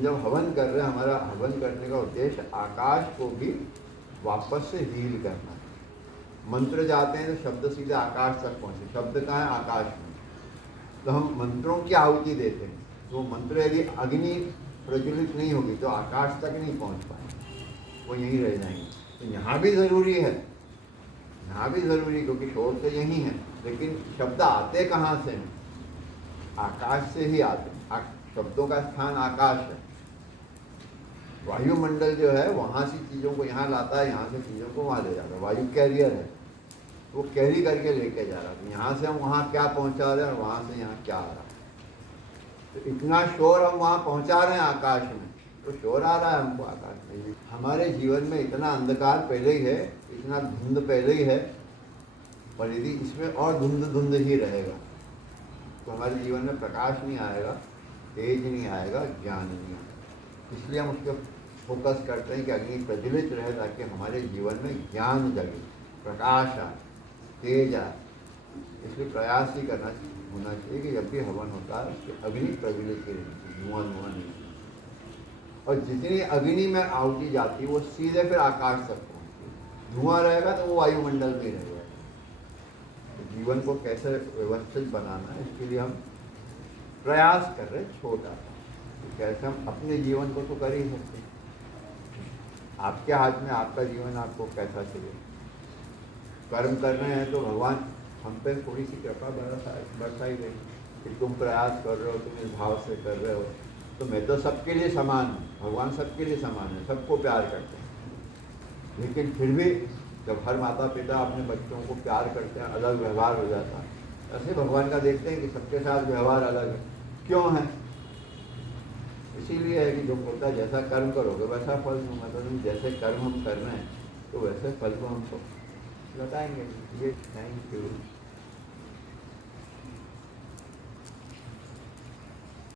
हम जब हवन कर रहे हैं, हमारा हवन करने का उद्देश्य आकाश को भी वापस से हील करना है। मंत्र जाते हैं तो शब्द सीधे आकाश तक पहुँचे, शब्द कहाँ है? आकाश में। तो हम मंत्रों की आहुति देते हैं, तो मंत्र यदि अग्नि प्रज्वलित नहीं होगी तो आकाश तक नहीं पहुँच पाएंगे, वो यहीं रह जाएंगे। तो यहाँ भी ज़रूरी है, यहाँ भी ज़रूरी, क्योंकि शोर तो यही है, लेकिन शब्द आते कहाँ से हैं? आकाश से ही आते हैं। शब्दों का स्थान आकाश है। वायुमंडल जो है वहाँ से चीज़ों को यहाँ लाता है, यहाँ से चीज़ों को वहाँ ले जाता है। वायु कैरियर है, वो कैरी करके लेके जा रहा है। यहाँ से हम वहाँ क्या पहुँचा रहे हैं और वहाँ से यहाँ क्या आ रहा है। तो इतना शोर हम वहाँ पहुँचा रहे हैं आकाश में, तो शोर आ रहा है हमको आकाश में। हमारे जीवन में इतना अंधकार पहले ही है, इतना धुंध पहले ही है, और यदि इसमें और धुंध ही रहेगा तो हमारे जीवन में प्रकाश नहीं आएगा, तेज नहीं आएगा, ज्ञान नहीं आएगा। इसलिए हम उस पर फोकस करते हैं कि अग्नि प्रज्वलित रहे, ताकि हमारे जीवन में ज्ञान जगे, प्रकाश आए, तेज आए। इसलिए प्रयास ही करना होना चाहिए कि जब भी हवन होता है उसकी अग्नि प्रज्वलित ही रहनी चाहिए, धुआं नहीं। और जितनी अग्नि में आहुति जाती है वो सीधे फिर आकाश तक पहुँचती है। धुआं रहेगा तो वो वायुमंडल में रहेगा। तो जीवन को कैसे व्यवस्थित बनाना है, इसके लिए हम प्रयास कर रहे हैं छोटा। तो कैसे हम अपने जीवन को तो कर ही सकते हैं, आपके हाथ में आपका जीवन आपको कैसा चाहिए। कर्म कर रहे हैं तो भगवान हम पे थोड़ी सी कृपा बरसाई देगी कि तुम प्रयास कर रहे हो, तुम इस भाव से कर रहे हो। तो मैं तो सबके लिए समान हूँ, भगवान सबके लिए समान है, सबको प्यार करते हैं। लेकिन फिर भी जब हर माता पिता अपने बच्चों को प्यार करते हैं, अलग व्यवहार हो जाता है। ऐसे भगवान का देखते हैं कि सबके साथ व्यवहार अलग है। क्यों है? इसीलिए है कि जो बोलता है जैसा कर्म करोगे वैसा फल दूंगा। तो तुम जैसे कर्म हम कर रहे हैं तो वैसे फल को हमको बताएंगे। ये थैंक यू।